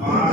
5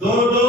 2-2,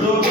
2-2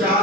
4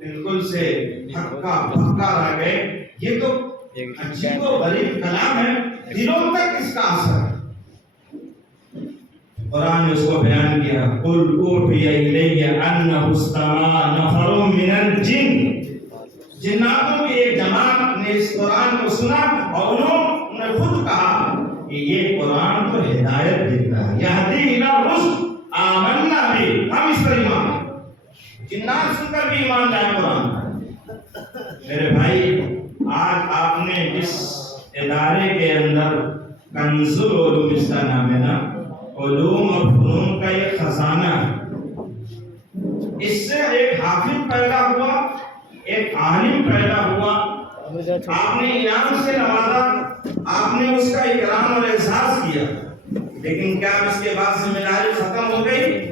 بالکل سے ہکا بھکا رہ گئے. یہ تو عجیب و غریب کلام ہے, دلوں تک اس کا اثر ہے. قرآن نے اس کو بیان کیا, قل اوحی الی انہ استمع نفر من الجن. جناتوں کی ایک جماعت نے اس قرآن کو سنا اور انہوں نے خود کہا کہ یہ قرآن تو ہدایت دیتا ہے, یہدی الی الرشد, آمنا بھی, ہم اس پر ایمان. جنات سن کر بھی ایمان لائے قرآن. میرے بھائی, آج آپ نے جس ادارے کے اندر کنز العلوم اس کا نام ہے نا, علوم اور فنون کا یہ خزانہ ہے, اس سے ایک حافظ پیدا ہوا, ایک عالم پیدا ہوا, آپ نے انعام سے نوازا, آپ نے اس کا اکرام اور اعزاز کیا, لیکن کیا اس کے بعد ذمہ داری ختم ہو گئی؟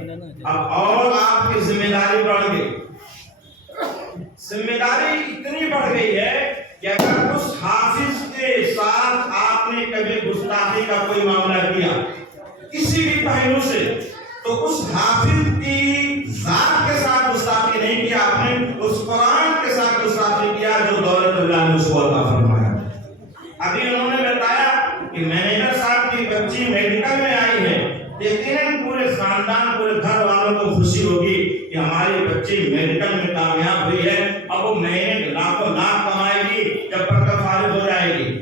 اب اور آپ کی ذمہ داری بڑھ گئی. ذمہ داری اتنی بڑھ گئی ہے کہ اگر اس حافظ کے ساتھ آپ نے کبھی گستاخی کا کوئی معاملہ کیا کسی بھی پہلو سے, تو اس حافظ کی ذات کے ساتھ گستاخی نہیں کیا آپ نے, اس قرآن کے ساتھ گستاخی کیا جو دولت اللہ نے اس کو عطا فرمایا. ابھی انہوں نے بتایا کہ مینیجر صاحب کی بچی میڈیکل میں آئی ہے, یقیناً پورے خاندان, پورے گھر والوں کو خوشی ہوگی کہ ہماری بچی میڈیکل میں کامیاب ہوئی ہے, اب وہ مہینے لاکھوں لاکھ کمائے گی جب پڑھ کر فارغ ہو جائے گی.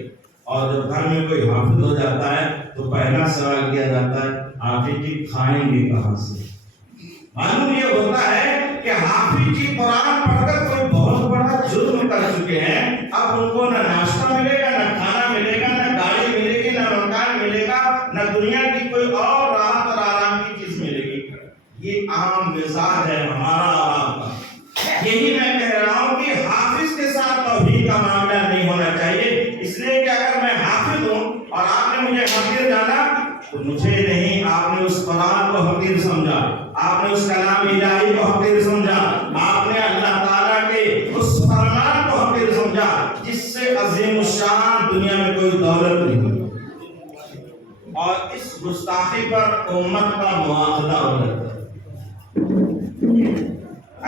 اور جب گھر میں کوئی حافظ ہو جاتا ہے تو پہلا سوال کیا جاتا ہے, حافظ جی کھائیں گے کہاں سے؟ معلوم یہ ہوتا ہے کہ حافظ جی قرآن پڑھ کر کوئی بہت بڑا جرم کر چکے ہیں, اب ان کو نہ ناشتہ ملے گا, نہ کھانا ملے گا, نہ گاڑی ملے گی, نہ مکان ملے گا, نہ دنیا کی کوئی اور راحت اور آرام کی چیز ملے گی. یہ عام مزاج ہے ہمارا اور آپ کا. یہی میں کہہ رہا ہوں کہ حافظ کے ساتھ توحید کا معاملہ نہیں ہونا چاہیے, اس لیے کہ اگر میں حافظ ہوں اور آپ نے مجھے حقیر جانا تو مجھے نہیں, آپ نے اس قرآن کو حقیر سمجھا, آپ نے اس کلام الہی کو حقیر سمجھا, آپ نے اللہ تعالیٰ کے اس فرمان کو حقیر سمجھا جس سے عظیم الشان دنیا میں کوئی دولت نہیں ہوئی. اور اس گستاخی پر امت کا مواخذہ ہو جاتا ہے.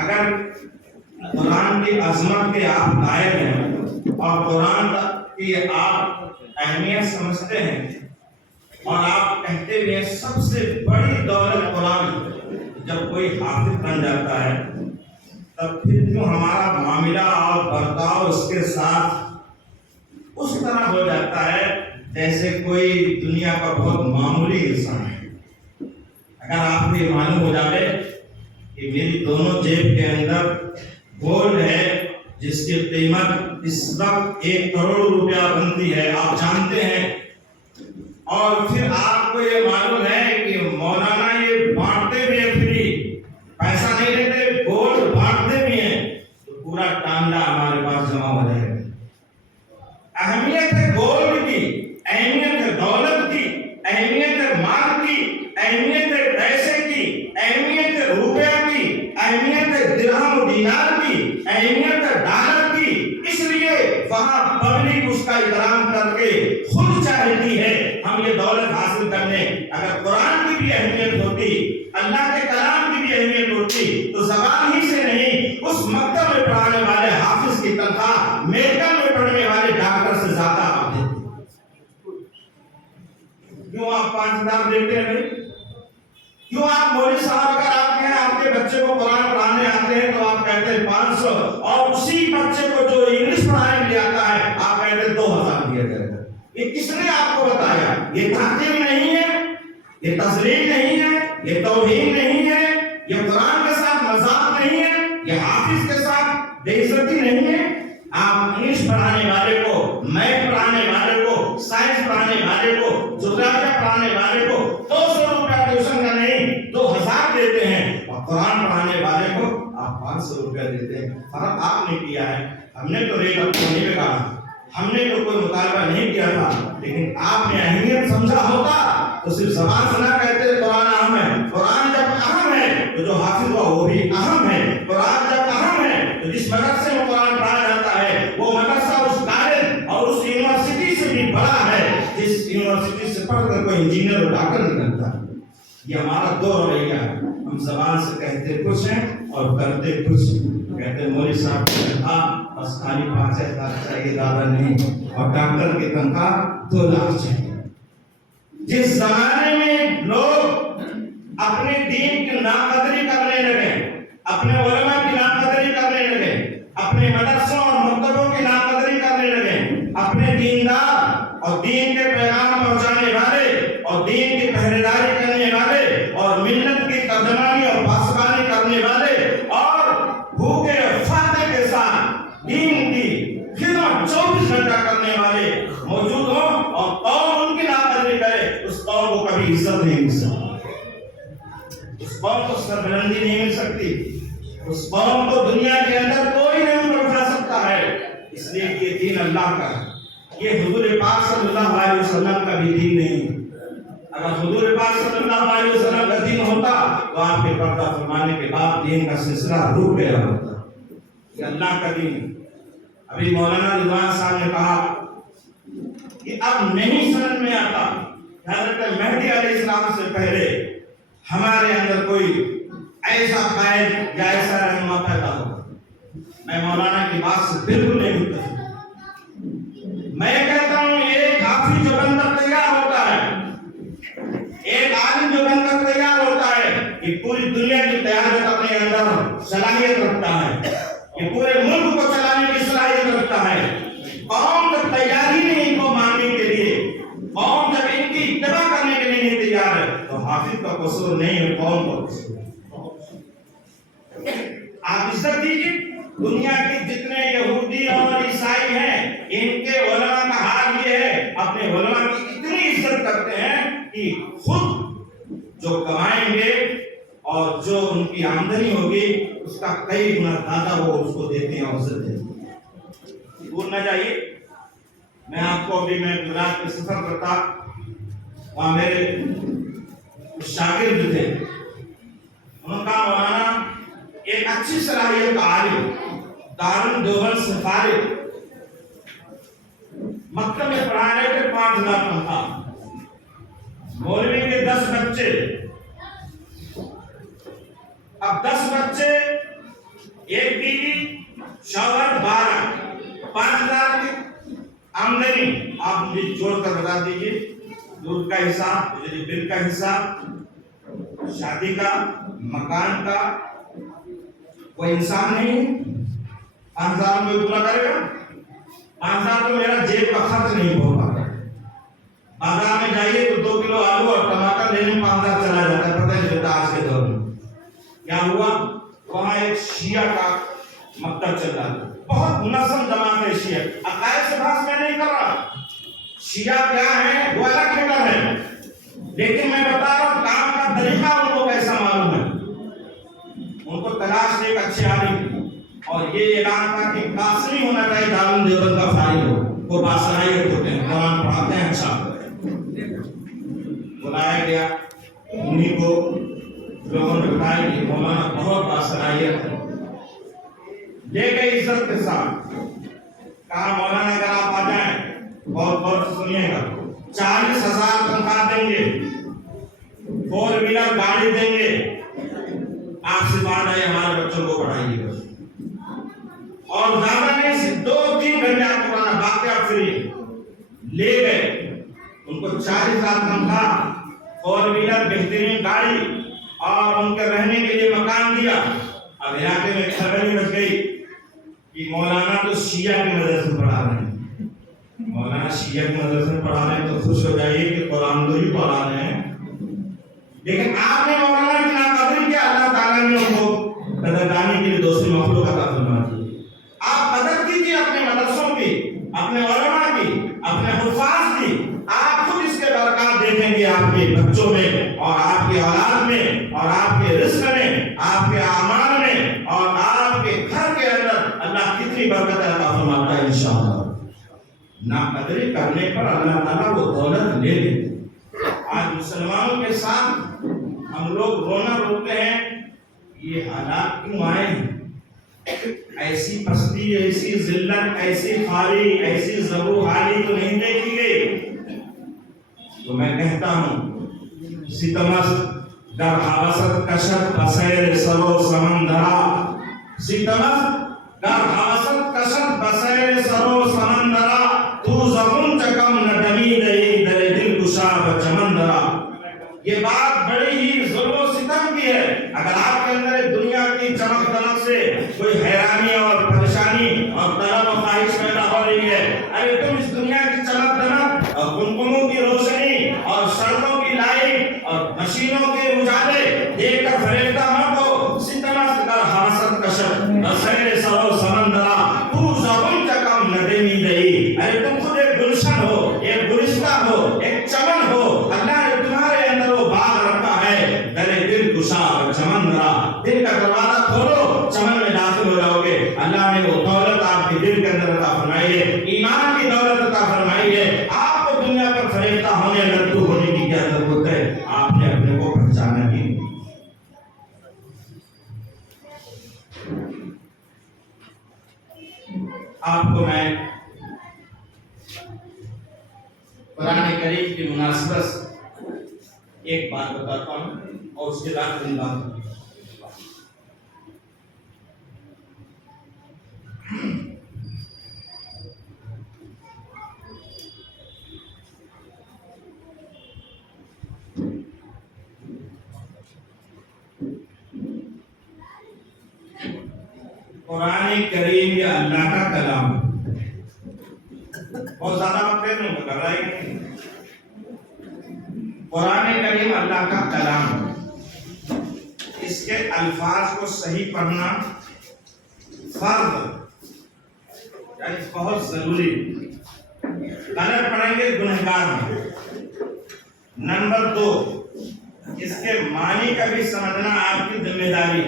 اگر قرآن کی عظمت کے آپ قائل ہیں اور قرآن کی آپ اہمیت سمجھتے ہیں اور آپ کہتے بھی ہیں سب سے بڑی دولت قرآن, جب کوئی حافظ بن جاتا ہے تب پھر کیوں ہمارا معاملہ اور برتاؤ اس کے ساتھ اس طرح ہو جاتا ہے جیسے کوئی دنیا کا بہت معمولی انسان ہے. اگر آپ کو یہ معلوم ہو جائے کہ میری دونوں جیب کے اندر گولڈ ہے جس کی قیمت اس وقت 1 کروڑ روپیہ بنتی ہے, آپ جانتے ہیں, اور پھر آپ کو یہ معلوم ہے کہ مولانا یہ بانٹتے بھی ہیں, فری پیسہ نہیں لیتے, گولڈ بانٹتے بھی ہیں, تو پورا ٹانڈا ہمارے پاس جمع ہو جائے گا. اہمیت ہے گولڈ کی, اہمیت ہے دولت کی, اہمیت ہے مال کی, اہمیت ہے پیسے کی, اہمیت ہے روپیہ کی, اہمیت ہے درہم و دینار کی, اہمیت ہے ڈالر کی. اس لیے وہاں پبلک اس کا اکرام کر کے خود چاہتی ہے ہم یہ دولت حاصل کرنے. اگر قرآن کی بھی اہمیت ہوتی, اللہ کے کلام کی بھی اہمیت ہوتی, تو زبان ہی سے نہیں اس مکتب میں پڑھانے والے حافظ کی تنخواہ میڈیکل میں پڑھنے والے ڈاکٹر سے زیادہ آپ دیتے. کیوں آپ 5,000 دیتے ہیں؟ کیوں آپ مولوی صاحب اگر آپ کہیں آپ کے بچے کو قرآن پڑھانے آتے ہیں تو آپ کہتے ہیں 500, اور اسی بچے کو جو انگلش پڑھانے کے لیے آتا ہے آپ کہتے ہیں 2,000 دیا جائے گا. یہ کس نے آپ کو بتایا؟ یہ تحقیق نہیں ہے, یہ تسلیم نہیں ہے, یہ توہین نہیں ہے, یہ قرآن کے ساتھ مذاق نہیں ہے, یہ حافظ کے ساتھ بے عزتی نہیں ہے. آپ انگلش پڑھانے والے کو, میتھ پڑھانے والے کو, سائنس پڑھانے والے کو, جغرافیہ پڑھانے والے کو 200 روپیہ ٹیوشن کا نہیں 2,000 دیتے ہیں, اور قرآن پڑھانے والے کو آپ 500 روپیہ دیتے ہیں. فرق آپ نے کیا ہے, ہم نے تو ریٹ اپنا نہیں لگا, ہم نے تو کوئی مطالبہ نہیں کیا تھا, لیکن آپ نے اہمیت سمجھا ہوتا تو صرف زبان سے نہ کہتے قرآن اہم ہے. قرآن جب اہم ہے تو جو حافظ ہوا وہ بھی اہم ہے. قرآن جب اہم ہے تو جس مدرسے میں قرآن پڑھایا جاتا ہے وہ مدرسہ اس کالج اور اس یونیورسٹی سے بھی بڑا ہے جس یونیورسٹی سے پڑھ کر کوئی انجینئر اور ڈاکٹر نکلتا ہے. یہ ہمارا دو رویہ ہے. ہم ہم زبان سے کہتے کچھ ہیں اور کرتے کچھ ہیں. کہتے مولوی صاحب کی تنخواہ بس خالی 5,000 چاہیے، زیادہ نہیں، اور ڈاکٹر کی تنخواہ 2 لاکھ چاہیے. جس زمانے میں لوگ اپنے دین کی ناقدری کرنے لگے، اپنے علماء کی ناقدری کرنے لگے، اپنے مدرسوں اور مکتبوں کی ناقدری کرنے لگے، اپنے دیندار اور دین کے پیغام پہنچانے والے اور دین کی پہرے داری کرنے والے اور ملت کی ترجمانی اور پاسبانی کرنے والے اور بھوکے فاتح کے ساتھ دین کی خدمت 24 گھنٹہ کرنے والے موجود ہوں اور قوم ان کی ناقدری کرے، اس قوم کو کبھی عزت نہیں مل سکتی، اس قوم کو سربلندی نہیں مل سکتی، اس قوم کو دنیا کے اندر کوئی نہیں اٹھا سکتا ہے. اس لیے یہ دین اللہ کا ہے، یہ حضور پاک صلی اللہ علیہ وسلم کا بھی دین نہیں. اگر حضور پاک صلی اللہ علیہ وسلم کا دین ہوتا تو آپ کے پردہ فرمانے کے بعد دین کا سلسلہ رک گیا ہوتا. یہ اللہ کا دین ہے. ابھی مولانا رضوان صاحب نے کہا کہ اب نہیں سمجھ میں آتا حضرت مہدی علیہ السلام سے پہلے ہمارے اندر کوئی ایسا قائد یا ایسا رہنما پیدا ہو. میں مولانا کی بات سے بالکل نہیں متفق. میں کہتا ہوں ایک حافظ جو بن کر تیار ہوتا ہے، ایک عالم جو بن کر تیار ہوتا ہے، یہ پوری دنیا کی قیادت اپنے اندر صلاحیت رکھتا ہے، یہ پورے ملک کو چلانے کی صلاحیت رکھتا ہے. قوم جب تیاری نہیں ان کو ماننے کے لیے، قوم جب ان کی اتباع کرنے کے لیے نہیں تیار ہے تو حافظ کا قصور نہیں ہے، قوم کا قصور. آپ عزت دیجیے. دنیا کے جتنے یہودی اور عیسائی ہیں ان کے علماء کا حال یہ ہے، اپنے علماء کی اتنی عزت کرتے ہیں کہ خود جو کمائیں گے اور جو ان کی آمدنی ہوگی اس کا کئی گنا زیادہ وہ اس کو دیتے ہیں اور عزت دیتے ہیں. بھول نہ جائیے. میں آپ کو ابھی میں گجرات میں سفر کرتا، وہاں میرے کچھ شاگرد تھے. انہوں نے کہا مولانا ایک اچھی صلاحیت کا عالم دارالدیوبند سے فارغ مکتب میں پڑھانے کے 5,000 تنخواہ، مولوی کے 10 بچے. اب 10 بچے، ایک بیوی، شوہر 12، 5,000 کی آمدنی. آپ مجھے جوڑ کر بتا دیجیے دودھ کا حساب، بجلی بل کا حساب، شادی کا، مکان کا. کوئی انسان نہیں 5,000 میں پورا کرے گا. 5,000 تو میرا جیب کا خرچ نہیں ہوگا. بازار میں جائیے تو 2 کلو آلو اور ٹماٹر لینے میں 5,000 چلا جاتا ہے. پتہ نہیں چلتا آج کے دور میں کیا ہوا. وہاں ایک شیعہ کا مکتب چل رہا ہے، بہت منظم جماعت ہے شیعہ. عقائد سے بحث میں نہیں کر رہا، شیعہ کیا ہے وہ الگ میٹر ہے، لیکن میں بتا رہا ہوں کام کا طریقہ ان کو کیسا معلوم ہے. ان کو تلاش ایک اچھے عالم اور یہ اعلان تھا کہ قاسمی ہونا چاہیے دارالدیوبند کا فارغ ہو، وہ باصلاحیت ہوتے ہیں، قرآن پڑھاتے ہیں. اچھا بلایا گیا، انہیں کو لوگوں نے بتایا کہ مولانا بہت باصلاحیت ہے. لے گئے عزت کے ساتھ، کہا مولانا اگر آپ آ جائیں بہت غور سے سنیے گا، 40,000 تنخواہ دیں گے، 4 ویلر گاڑی دیں گے، آپ سے بات آئی ہمارے بچوں کو پڑھائیے بس. اور زیادہ نہیں، صرف 2-3 گھنٹے آپ کو پڑھانا، باقی آپ فری. لے گئے ان کو 40,000 تنخواہ، 4 ویلر بہترین گاڑی اور ان کے رہنے کے لیے مکان دیا. اب علاقے میں کھلبلی مچ گئی کہ مولانا تو شیعہ کے مدرسے میں پڑھا رہے ہیں. مولانا شیعہ کے مدرسے میں پڑھا رہے ہیں تو خوش ہو جائیے کہ قرآن تو ہی پڑھا رہے ہیں، لیکن آپ نے مولانا کی ناقدری کیا. اللہ تعالیٰ نے ان کو قدردانی کے لیے دوسری مخلوق عطا فرما دی. آپ قدر کیجیے اپنے مدرسوں کی، اپنے علماء کی، اپنے حفاظ کی. آپ خود اس کے برکات دیکھیں گے آپ کے بچوں میں اور آپ کی اولاد میں اور آپ کے رزق میں، آپ کے اعمال میں اور آپ کے گھر کے اندر اللہ کتنی برکت عطا فرماتا ہے انشاءاللہ. ناقدری کرنے پر اللہ تعالیٰ وہ دولت لے لیتے. آج مسلمانوں کے ساتھ ہم لوگ رونا روتے ہیں. یہ حالات کیوں آئے ہیں؟ ایسی پستی، ایسی ذلت، ایسی خالی، ایسی زبو حالی تو نہیں دیکھی گئی. تو میں کہتا ہوں ستمست در حوست کشد بسیر سرو سمندرا سیتمت در حوست کشد بسیر سرو سمندرا تو زبون چکم ندمی دئی در دل کشا چمندرا. یہ بات بڑی ہی ظلم و ستم کی ہے. اگر آپ کے اندر دنیا کی چمک دمک سے کوئی حیرانی اور پریشانی اور طلب و خواہش پیدا ہو رہی ہے، ارے تم اس دنیا کی چمک دمک اور گنگنوں کی روشنی اور سڑکوں کی لائٹ اور مشینوں کے اجالے دیکھ کر فریفتہ مت ہو. ستمت کر حوست کشد بسیر سرو سمندرا تو زبون چکم ندمی دئی. ارے تم خود ایک گلشن ہو، ایک گلستہ ہو، ایک چمن ہو. اللہ نے تمہارے اندر وہ باغ رکھا ہے. درے دل کشا چمندرا، دل کا دروازہ کھولو، چمن میں داخل ہو جاؤ گے. اللہ نے وہ دولت آپ کے دل کے اندر عطا فرمائی ہے، ایمان کی دولت عطا فرمائی ہے. آپ کو دنیا پر فریفتہ ہونے لگو ہونے کی کیا ضرورت ہے؟ آپ نے اپنے کو پہچانا ہی. آپ کو میں قرآن کریم کی مناسبت سے ایک بات بتاتا ہوں اور اس کے بعد ان بات. قرآن کریم یہ اللہ کا کلام ہے. بہت زیادہ وقت نہیں کر رہا ہے. قرآن کریم اللہ کا کلام ہے. اس کے الفاظ کو صحیح پڑھنا فرض یعنی بہت ضروری. غلط پڑھیں گے گنہگار ہیں. نمبر 2، اس کے معنی کا بھی سمجھنا آپ کی ذمہ داری.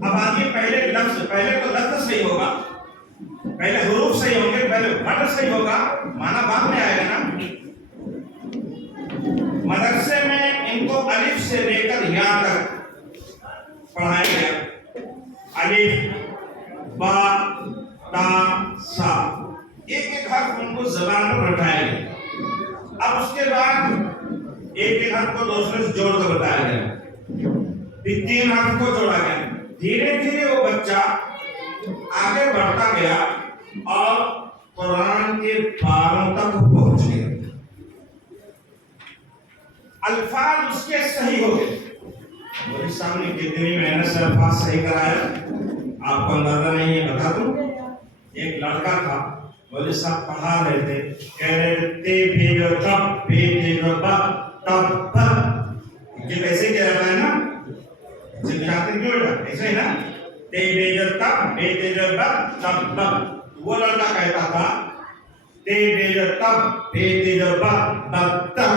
اب آگے پہلے تو لفظ صحیح ہوگا، پہلے حروف صحیح ہوں گے، پہلے ورڈ صحیح ہوگا، معنی بعد میں آئے گا نا. مدرسے میں ان کو الف سے لے کر یا تک پڑھایا گیا. الف با تا سا، ایک ایک حرف ان کو زبان پر بٹھایا گیا. اب اس کے بعد ایک ایک حرف کو دوسرے سے جوڑ کر بتایا گیا، پھر 3 حرف کو جوڑا گیا. دھیرے دھیرے وہ بچہ آگے بڑھتا گیا اور قرآن کے پاروں تک پہنچ گیا. الفاظ اس کے صحیح ہو گئے. میرے سامنے کتنی محنت سے الفاظ صحیح کرایا آپ کو اندازہ نہیں ہے. بتا دوں، ایک لڑکا تھا، مولوی صاحب پڑھا رہے تھے، کہہ رہے تھے بھیجو تب بھیجو تب تب، یہ کیسے کہہ رہا ہے نا چاہتے کیوں بیٹا ایسے ہی نا، تے بیجو تب بیجو تب تب. وہ لڑکا کہتا تھا تے بیجو تب بیجو تب.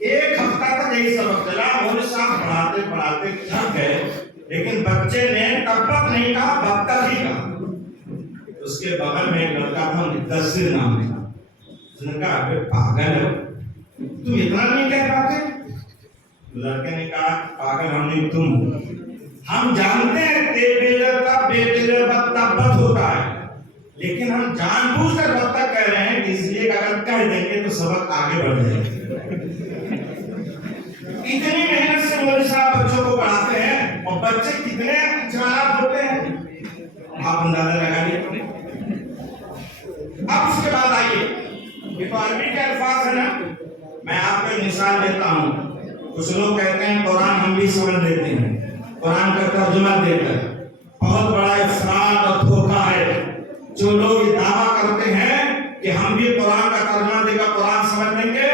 ایک ہفتہ تک یہی سبق چلا. مولوی صاحب پڑھاتے پڑھاتے تھک گئے، لیکن بچے نے تب تک نہیں کہا، بب تک ہی کہا. اس کے بغل میں ایک لڑکا تھا، مدثر نام تھا. اس نے کہا ابے پاگل ہو تم اتنا نہیں کہہ پاتے؟ لڑکے نے کہا پاگل ہم نہیں تم. ہم جانتے ہیں تب ہوتا ہے، لیکن ہم جان بوجھ کر بد تک کہہ رہے ہیں کہ اس لیے اگر کہہ دیں گے تو سبق آگے بڑھ جائے گا. اتنی محنت سے مولوی صاحب بچوں کو پڑھاتے ہیں اور بچے کتنے چالاک ہوتے ہیں آپ اندازہ لگا لیجیے. اب اس کے بعد آئیے، یہ تو عربی کے الفاظ ہیں نا. میں آپ کو ایک مثال دیتا ہوں. کچھ لوگ کہتے ہیں قرآن ہم بھی سمجھ لیتے ہیں، قرآن کا ترجمہ دے کر. بہت بڑا افراد اور دھوکہ ہے جو لوگ یہ دعویٰ کرتے ہیں کہ ہم بھی قرآن کا ترجمہ دے کر قرآن سمجھ لیں گے.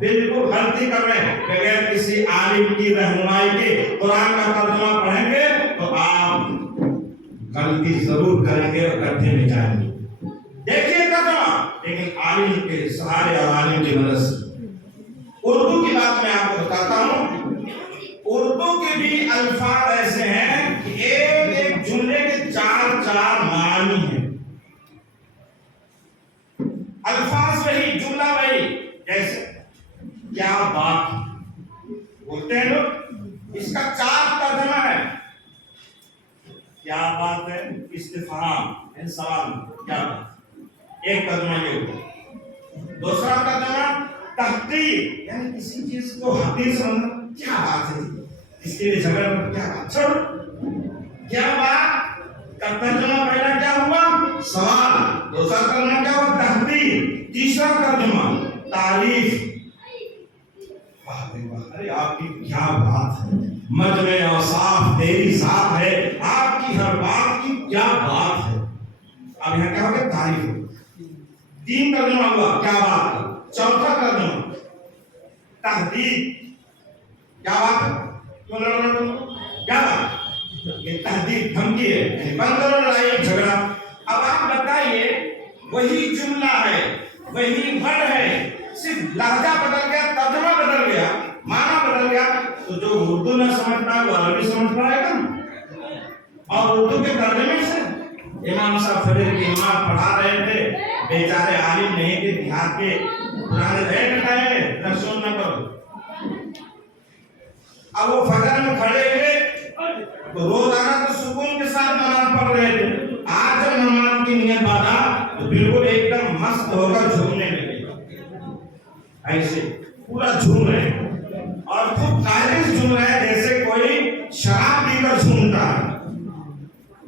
بالکل غلطی کر رہے ہیں. بغیر کسی عالم کی رہنمائی کے قرآن کا ترجمہ پڑھیں گے تو آپ غلطی ضرور کریں گے اور گڈھے میں جائیں گے. دیکھیے ترجمہ، لیکن عالم کے سہارے اور عالم کی مدد سے. اردو کی بات میں آپ کو بتاتا ہوں. اردو کے بھی الفاظ ایسے ہیں کہ ایک ایک جملے کے 4 معنی ہیں. الفاظ وہی، جملہ وہی. جیسے کیا بات بولتے ہیں لوگ، اس کا 4 ترجمہ ہے. کیا بات ہے، استفہام، سوال، کیا بات. ایک ترجمہ یہ ہوتا ہے. دوسرا ترجمہ تحقیر، یعنی کسی چیز کو حقیر سمجھنا. کیا بات ہے اس کے لیے جھگڑا، کیا بات، چھوڑ کیا بات کا ترجمہ. پہلا کیا ہوا سوال، دوسرا ترجمہ کیا ہوا تحقیر، تیسرا ترجمہ تعریف. ارے آپ کی کیا بات ہے، مجمع اوصاف تیری ذات ہے، آپ کی ہر بات کی کیا بات ہے. اب یہاں کیا ہو گیا تعریف. تین ترجمہ ہوا کیا بات کا. چوتھا ترجمہ تحدید. کیا بات ہے، کیوں لڑ رہے ہو، کیا بات، یہ تحدید دھمکی ہے، بند کرو لڑائی جھگڑا. اب آپ بتائیے وہی جملہ ہے، وہی ورڈ ہے، صرف لہجہ بدل گیا، ترجمہ بدل گیا، معنی بدل گیا، تو جو اردو نہ سمجھ پائے وہ عربی سمجھ پائے گا. اور اردو کے ترجمے سے امام صاحب فجر کی نماز پڑھا رہے تھے، بیچارے عالم نہیں تھے، دیہات کے پرانے رہے کٹائے درشن نہ کرو. اب وہ فجر میں کھڑے ہوئے تو روزانہ تو سکون کے ساتھ نماز پڑھ رہے تھے. آج جب نماز کی نیت باندھا تو بالکل ایک دم مست ہو کر جھومنے لگے، ایسے پورا جھوم رہے ہیں اور خوب قائل جھوم رہے ہیں جیسے کوئی شراب پی کر جھومتا ہے.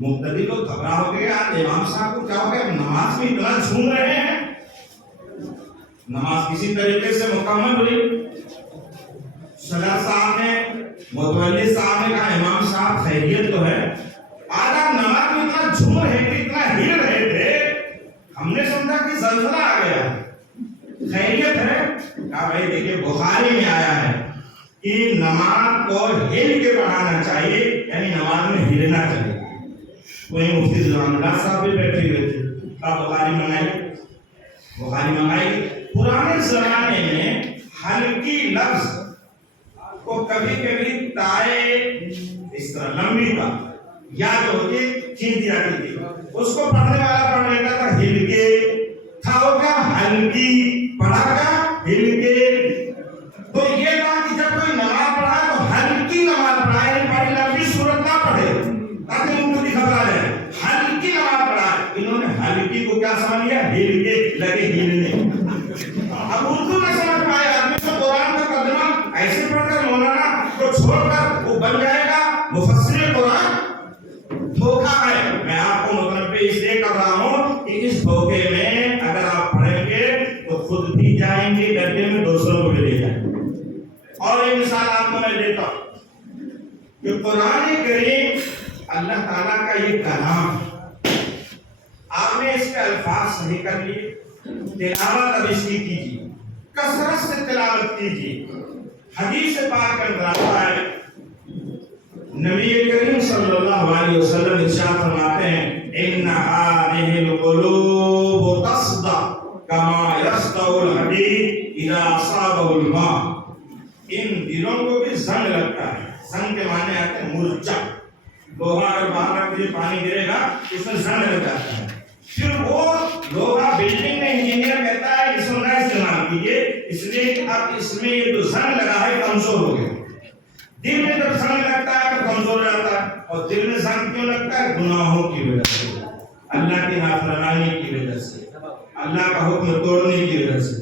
مقتدی لوگ گھبرا ہو گئے، آج امام صاحب کو کیا ہو گیا، نماز میں اتنا جھوم رہے ہیں. نماز کسی طریقے سے مکمل ہوئی. صدر صاحب نے، متولی صاحب نے کہا امام صاحب خیریت تو ہے، آج آپ نماز میں اتنا جھوم رہے تھے، اتنا ہل رہے تھے، ہم نے سمجھا کہ زلزلہ آ گیا، خیریت ہے. کہا بھائی دیکھیے بخاری میں آیا ہے کہ نماز کو ہل کے پڑھانا چاہیے، یعنی نماز میں ہلنا چاہیے. وہی مفتی زمان اللہ صاحب بھی بیٹھے ہوئے تھے. بخاری منگائی، بخاری منگائی. پرانے زمانے میں ہلکی لفظ کو کبھی کبھی تائے اس طرح لمبی کا یا جو ہوتی چین دیا کرتی تھی، اس کو پڑھنے والا پڑھ لیتا تھا ہل کے، تھا وہ کیا ہلکی، پڑھا کیا ہل کے. تو یہ تھا کہ جب کوئی نماز پڑھا تو ہلکی نماز پڑھائے، یعنی بڑی لمبی صورت نہ پڑھے تاکہ مقتدی گھبرا جائے. ہلکی نماز پڑھائے. انہوں نے ہلکی کو کیا سمجھ لیا، ہل کے، لگے ہلنے. اب اردو میں سمجھ پائے آدمی تو قرآن کا ترجمہ ایسے پڑھ کر مولانا کو چھوڑ کر وہ بن جائے گا مفسر قرآن. دھوکہ ہے. میں آپ کو مطلب اس لیے کر رہا ہوں کہ اس دھوکے میں اگر آپ پڑھیں گے تو خود بھی جائیں گے گڈھے میں، دوسروں کو بھی لے جائیں گے. اور ایک مثال آپ کو میں دیتا ہوں کہ قرآن کریم اللہ تعالیٰ کا یہ کلام، آپ نے اس کے الفاظ صحیح کر لیے، تلاوت اب اس کی کیجیے، کثرت سے تلاوت کیجیے. حدیث پاک کا دراصل ہے، نبی کریم صلی اللہ علیہ وسلم ارشاد فرماتے ہیں ان هذه القلوب تصدع كما يصدع الحديد اذا اصابه الماء. ان دلوں کو بھی زنگ لگتا ہے. زنگ کے معنی آتے ہیں مرچا. لوہا اگر باہر رکھ دیے پانی گرے گا اس میں زنگ لگ جاتا ہے. پھر وہ لوہا بلڈنگ میں انجینئر کہتا ہے اس کو نہ استعمال کیجیے، اس لیے کہ اب اس میں یہ جو زنگ لگا ہے کمزور ہو گیا. دل میں جب زنگ لگتا ہے تو کمزور رہتا ہے. اور دل میں زنگ کیوں لگتا ہے، گناہوں کی وجہ سے، اللہ کی نافرمانی کی وجہ سے، اللہ کا حکم توڑنے کی وجہ سے.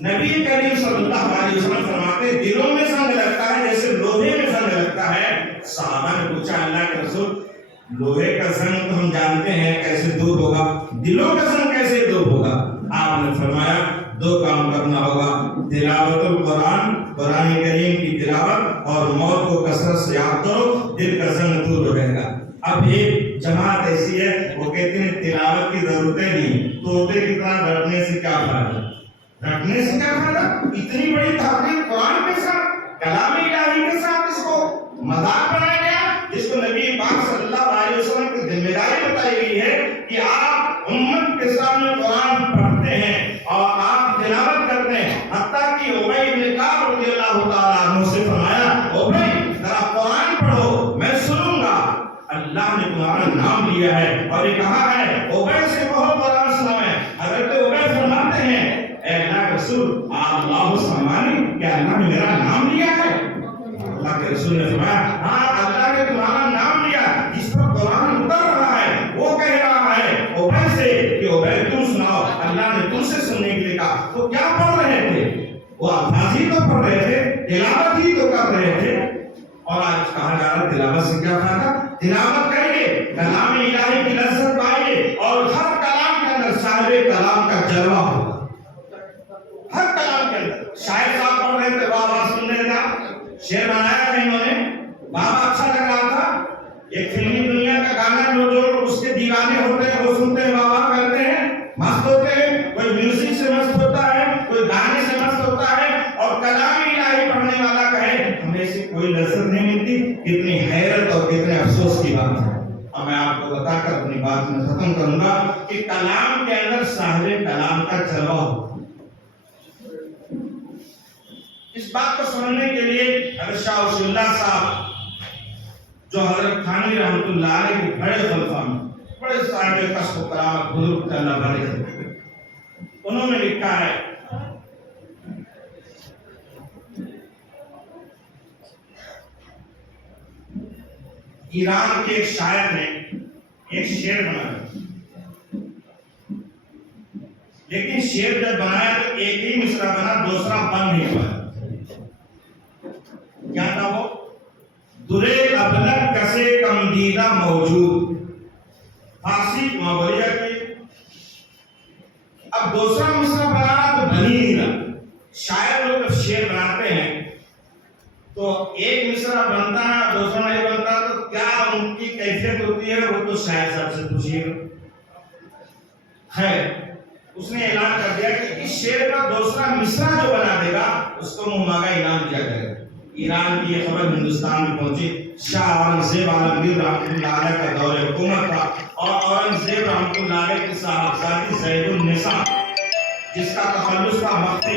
نبی کریم صلی اللہ علیہ وسلم فرماتے ہیں دلوں میں زنگ لگتا ہے جیسے لوہے میں زنگ لگتا ہے. صحابہ نے پوچھا اللہ کے رسول لوہے کا زنگ تو ہم جانتے ہیں کیسے دور ہوگا، دلوں کا زنگ کیسے دور ہوگا؟ آپ نے فرمایا دو کام کرنا ہوگا، تلاوت القرآن، قرآن کریم کی تلاوت، اور موت کو کثرت سے یاد کرو، دل کا زنگ دور ہو جائے گا. اب ایک جماعت ایسی ہے وہ کہتے ہیں تلاوت کی ضرورتیں نہیں، طوطے کی طرح رٹنے سے کیا فائدہ، رٹنے سے کیا فائدہ. اتنی بڑی تحقیق قرآن کے ساتھ، کلام الہی کے ساتھ اس کو مذاق بنایا گیا، جس کو نبی پاک صلی اللہ علیہ وسلم کی ذمہ داری بتائی گئی ہے کہ آپ امت کے سامنے قرآن پڑھتے ہیں اور آپ تلاوت کرتے ہیں. حتیٰ کہ ابی بن کعب رضی اللہ تعالیٰ عنہ سے فرمایا ابی ذرا قرآن پڑھو میں سنوں گا. اللہ نے تمہارا نام لیا ہے اور یہ کہا ہے ابی سے کہو قرآن سنائیں. حضرت ابی فرماتے ہیں اے اللہ کے رسول اللہ سمانی، کیا اللہ نے میرا نام لیا ہے؟ اللہ کے رسول نے فرمایا ہاں اللہ نے تمہارا نام لیا. جس پر قرآن اتر رہا ہے وہ کہہ رہا ہے ابی سے کہ ابی تم سناؤ. وہ الفاظ ہی تو پڑھ رہے تھے، تلاوت ہی تو کر رہے تھے، اور آج کہا جا رہا تلاوت سے کیا فائدہ؟ تلاوت کریے، کلام الہی کی لذت پائیے، اور ہر کلام کے اندر صاحب کلام کا جلوہ ہوگا۔ ہر کلام کے اندر شاعر صاحب پڑھ رہے تھے، واہ واہ سن رہے تھا، شعر بنایا تھا انہوں نے، واہ اچھا لگ رہا تھا۔ ایک فلمی دنیا کا گانا جو اس کے دیوانے ہوتے ہیں وہ سنتے ہیں، واہ واہ کرتے ہیں، مست ہوتے ہیں، کوئی میوزک سے مست ہوتا ہے، کوئی گانے سے مست ہوتا ہے، اور کلام الہی پڑھنے والا کہے ہمیں اسے کوئی لذت نہیں ملتی۔ کتنی حیرت اور کتنے افسوس کی بات ہے۔ اور میں آپ کو بتا کر اپنی بات میں ختم کروں گا کہ کلام کے اندر صاحب کلام کا جلوہ ہوتا ہے۔ اس بات کو سمجھنے کے لیے حضرت شاہ ولی اللہ صاحب جو حضرت تھانوی رحمۃ اللہ علیہ کے بڑے خلیفہ میں، بڑے صاحب کشف و کرامت، بزرگ تھے اللہ بھلے تھے، انہوں نے لکھا ہے ایران کے ایک شاعر نے ایک شعر بنایا، لیکن شعر جب بنایا تو ایک ہی مصرع بنا، دوسرا بن نہیں پایا۔ کیا تھا وہ؟ درے ابلغ کسے کم دیدہ موجود، فارسی معوریہ کی۔ اب دوسرا مصرع بنانا تو بن ہی نہیں رہا۔ شاعر لوگ جب شعر بناتے ہیں تو ایک مصرع بنتا ہے اور دوسرا نہیں بنتا، تو کیا ان کی کیفیت ہوتی ہے وہ تو شاعر صاحب سے پوچھیے گا۔ خیر، اس نے اعلان کر دیا کہ اس شعر کا دوسرا مصرع جو بنا دے گا اس کو مہمانہ انعام دیا جائے گا۔ ایران کی یہ خبر ہندوستان میں پہنچی۔ شاہ اورنگزیب عالمگیر رحمۃ اللہ علیہ کا دور حکومت تھا، اور اورنگزیب رحمۃ اللہ علیہ کی صاحبزادی زید النساء جس کا تخلص تھا مفتی